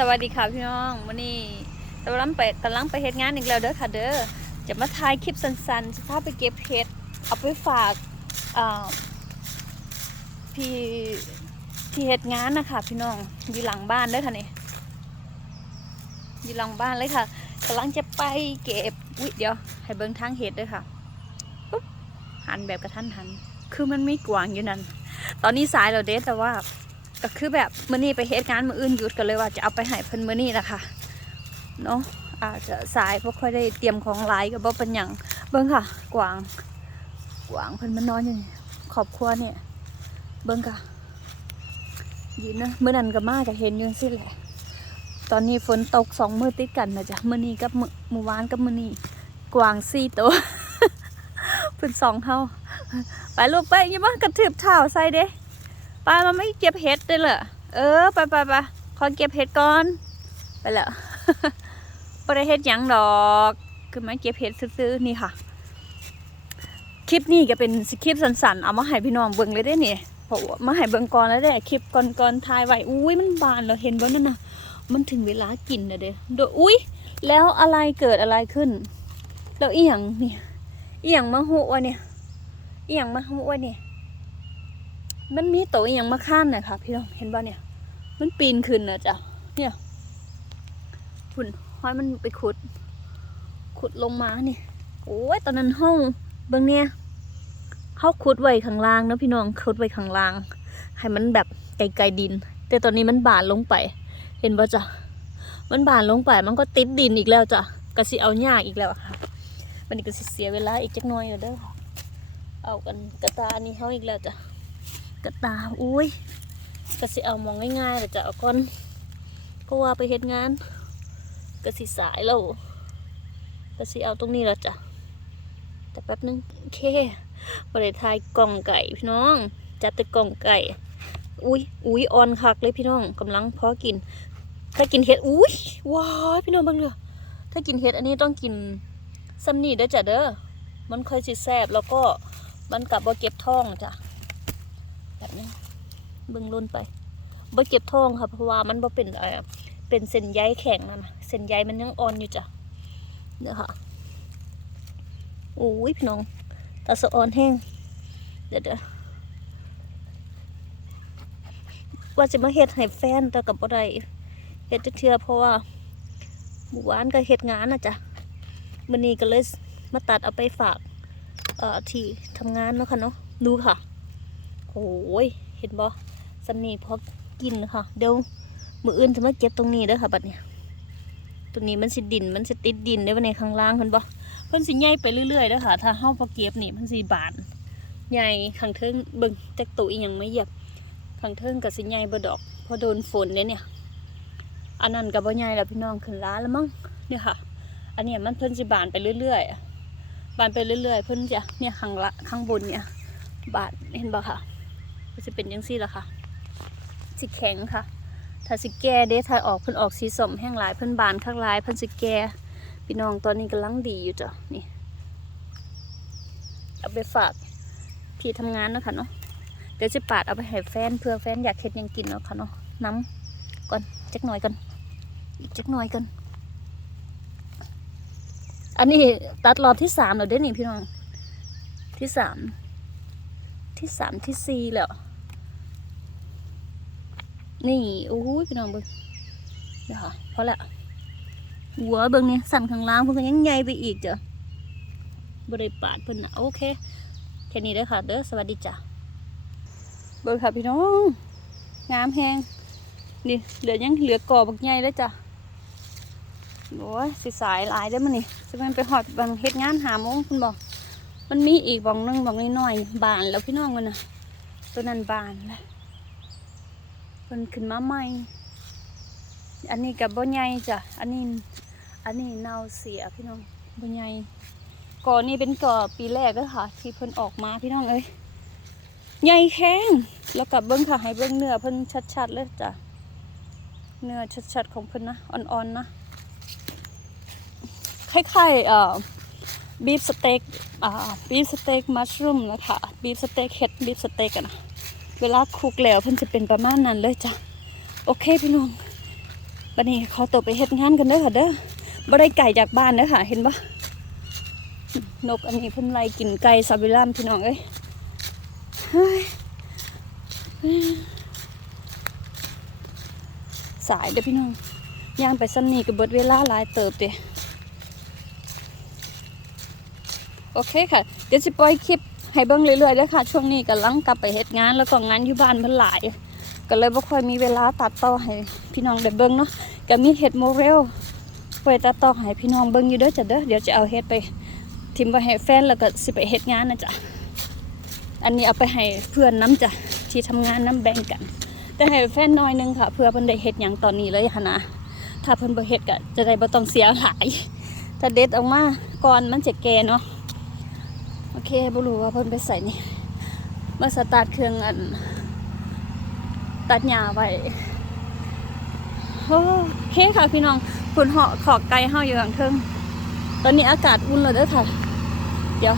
สวัสดีค่ะพี่น้องวันนี้กำลังไปกำลังไปเฮ็ดงานอีกแล้วเด้อค่ะเด้อจะมาถ่ายคลิปสั้นๆจะพาไปเก็บเห็ดเอาไปฝากพี่ที่เฮ็ดงานนะคะพี่น้องอยู่หลังบ้านเด้อค่ะนี่อยู่หลังบ้านเลยค่ะกำลังจะไปเก็บอุ๊ยเดี๋ยว ให้เบิ่งทางเห็ดเด้อค่ะปุ๊บหันแบบกระทันหัน คือมันไม่กว้างอยู่นั่นตอนนี้สายแล้วเด้แต่ว่า ก็คือแบบมื้อนี้ไปเฮ็ดงานมื้ออื่นหยุดกันเลยว่าจะเอาไปให้เพิ่นมื้อนี้นะคะเนาะอาจจะสายบ่ค่อยได้เตรียมของหลายก็บ่เป็นหยังเบิ่งค่ะ กวาง กวางเพิ่นมานอนอยู่นี่ครอบครัวเนี่ย เบิ่งค่ะยืนนะเมื้อนั้นก็มาก็เห็นอยู่สิแหละ ตอนนี้ฝนตกสองมือติดกันนะจ๊ะมื้อนี้กับมื้อมือวานกับมื้อนี้กวางสี่ตัวเพิ่นสองเท่าไปลูกไปย่ามากระทืบเท้าใส่เด้ ป้ามันไม่เก็บเห็ดเลยเหรอเออไปไปไปขอเก็บเห็ดก่อน ไปแล้วไม่ได้เห็ดยังดอก คือมาเก็บเห็ดซื้อๆนี่ค่ะ คลิปนี้ก็เป็นคลิปสั้นๆ เอามาให้พี่น้องเบิ่งเลยได้เนี่ยเพราะว่ามาให้เบิ่งก่อนแล้วได้คลิปก่อนๆถ่ายไว้อุ้ยมันบานแล้วเห็นบ่นั่นน่ะ มันถึงเวลากินแล้วเด้อโดยอุ้ยแล้วอะไรเกิดอะไรขึ้น แล้วอีหยังเนี่ยอีหยังมาหัวเนี่ยอีหยังมาหัวเนี่ย มันมีตัวอย่างมาข้ามนะค่ะพี่น้องเห็นป่ะเนี่ย มันปีนขึ้นนะจ๊ะเนี่ยหุ่นห้อยมันไปขุด ขุดลงมาเนี่ยโอ้ยตอนนั้นห้องเบิ่งเนี่ยเขาขุดไว้ข้างล่างนะพี่น้องขุดไว้ข้างล่าง ให้มันแบบไกลๆดิน แต่ตอนนี้มันบานลงไป เห็นป่ะจ๊ะมันบานลงไปมันก็ติดดินอีกแล้วจ้ะกะสิเอาหญ้าอีกแล้วค่ะมันนี้ก็สิเสียเวลาอีกจักน่อยแล้วเด้อเอากันกระตานี่เขาอีกแล้วจ้ะ กระตาอุ้ยก็สิเอามองง่ายๆแต่จะเอาก่อนก็ว่าไปเฮ็ดงานก็สิสายแล้วก็สิเอาตรงนี้และจ้ะแต่แป๊บนึงโอเคบริทายกล่องไก่พี่น้อง จัดแต่กล่องไก่อุ้ยอุ้ยออนคักเลยพี่น้องกำลังพอกิน ถ้ากินเห็ดอุ้ยว้าพี่น้องบังเด้อถ้ากินเห็ดอันนี้ต้องกินซัมนี่เด้อจ้ะเด้อมันค่อยสิแซบแล้วก็มันกลับบ่เก็บท้องจ้ะ แบบนี้เบิ่งลุ่นไปบ่เก็บทองค่ะเพราะว่ามันบ่เป็นเอ่อเป็นเส้นใยแข็งนั่นนะเส้นใยมันยังอ่อนอยู่จ้ะเนี่ยค่ะโอ้ยพี่น้องตาสะอ่อนแห้งเดี๋ยวเดี๋ยวว่าจะมาเฮ็ดให้แฟนแต่กับบ่ได้เฮ็ดเทื่อเพราะว่าหมู่บ้านก็เฮ็ดงานนะจ้ะมื้อนี้ก็เลยมาตัดเอาไปฝากเอ่อที่ทำงานเนาะค่ะเนาะดูค่ะ โอ้ยเห็นบ่สำนีพอกินค่ะ เดี๋ยวมืออื่นจะมาเก็บตรงนี้เด้อค่ะบัดเนี้ยตัวนี้มันสิดินมันสิติดดินได้อบัดในข้างล่างเห็นบ่เพิ่นสิใหญ่ไปเรื่อยๆเด้อค่ะ ถ้าเฮาพอเก็บนี่มันสิบานใหญ่ข้างเทิงเบิ่งจักตัวอีหยังไม่เหยียบข้างเทิงก็สิใหญ่บ่ดอกพอโดนฝนเด้เนี่ย อันนั้นก็บ่ใหญ่แล้วพี่น้องขึ้นล้านแล้วมั้งเนี่ยค่ะ อันเนี้ยมันเพิ่นสิบานไปเรื่อยๆบานไปเรื่อยๆ เพิ่นจะเนี่ยข้างละข้างบนเนี่ย บานเห็นบ่ค่ะ ก็จะเป็นยังซี่ละค่ะสิแข็งค่ะ ถ้าสิแก่เด้ถ้าออกเพิ่นออกสีสมแห้งหลายเพิ่นบานข้างหลายเพิ่นสิแก่พี่น้องตอนนี้กำลังดีอยู่จ้ะนี่เอาไปฝากพี่ทำงานนะค่ะเนาะเดี๋ยวจะปาดเอาไปให้แฟนเพื่อแฟนอยากเฮ็ดยังกินเนาะค่ะเนาะน้ำก่อนจักหน่อยก่อนอีกจักหน่อยก่อนอันนี้ตัดรอบที่สามแล้วเด้นี่พี่น้องที่สามที่สามที่สี่แล้ว นี่โอ้ยพี่น้องเบิ้งเดี๋ยวค่ะพอละหัวเบิ้งเนี่ยสั่นข้างล่างเพิ่งก็ยังใหญ่ไปอีกจ้ะบริปาดเพิ่นนะโอเคแค่นี้เด้อค่ะเด้อสวัสดีจ้ะเบิ้งค่ะพี่น้องงามแหงนี่เหลือยังเหลือกอบักใหญ่แล้วจ้ะโอ้ยสิสายหลายได้อมันนี่จะเป็นไปหอดบังเฮ็ดงานหาโมงคุณบอก มันมีอีกบองนึงบองน้อยๆบานแล้วพี่น้องมันนะตัวนั้นบานแล้ว มันขึ้นมาใหม่ อันนี้กับบ่ใหญ่จ้ะ อันนี้ อันนี้เน่าเสียพี่น้องบ่ใหญ่ก่อนนี้เป็นก่อปีแรกเด้อค่ะ ที่เพิ่นออกมาพี่น้องเอ้ยใหญ่แข้งแล้วกับเบิ้งค่ะให้เบิ้งเนื้อเพิ่นชัดๆเลยจ้ะ เนื้อชัดๆของเพิ่นนะอ่อนๆนะคล้ายๆเอ่อบีฟสเต็กอ่าบีฟสเต็กมัชรูมนะคะบีฟสเต็กเห็ดบีฟสเต็กอะนะ เวลาคลุกแล้วเพิ่นจะเป็นประมาณนั้นเลยจ้ะ โอเคพี่น้องบัดนี้ขอตัวไปเฮ็ดงานกันเด้อค่ะเด้อบ่ได้ไก่จากบ้านเด้อค่ะ เห็นปะนกอันนี้เพิ่นไล่กินไก่ซาบิลัมพี่น้องเอ้ยสายเด้อพี่น้องย่างไปซ้ำนี่ก็เบิดเวลาหลายเติบเด้โอเคค่ะ เดี๋ยวสิปล่อยคลิป ให้เบิ่งเรื่อยๆด้อค่ะ ช่วงนี้กำลังกลับไปเฮ็ดงานแล้วก็งานอยู่บ้านเพิ่นหลาย ก็เลยบ่ค่อยมีเวลาตัดต่อให้พี่น้องได้เบิ่งเนาะก็มีเฮ็ดโมเรลไว้ตัดต่อให้พี่น้องเบิ่งอยู่เด้อจ้ะเด้อเดี๋ยวจะเอาเฮ็ดไปทิมไว้ให้แฟนแล้วก็สิไปเฮ็ดงานนะจ๊ะอันนี้เอาไปให้เพื่อนน้ำจ้ะที่ทำงานน้ำแบ่งกัน แต่ให้แฟนน้อยนึงค่ะ เพื่อเพิ่นได้เฮ็ดหยังตอนนี้เลยค่ะนะถ้าเพิ่นบ่เฮ็ดก็จะได้บ่ต้องเสียหลาย ถ้าเด็ดออกมาก่อนมันจะแก่เนาะ เคบ่รู้ว่าเพิ่นไปใส่นี่มาสตาร์ทเครื่องอัน ตัดหญ้าไว้โอเคค่ะพี่น้องฝุ่นเหาะขอกไกลเฮาอยู่ข้างเทิงตอนนี้อากาศอุ่นเลยเด้อค่ะ เดี๋ยว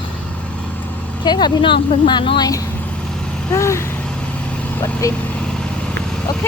โอเคค่ะพี่น้องเพิ่งมาหน่อยสวัสดีโอเค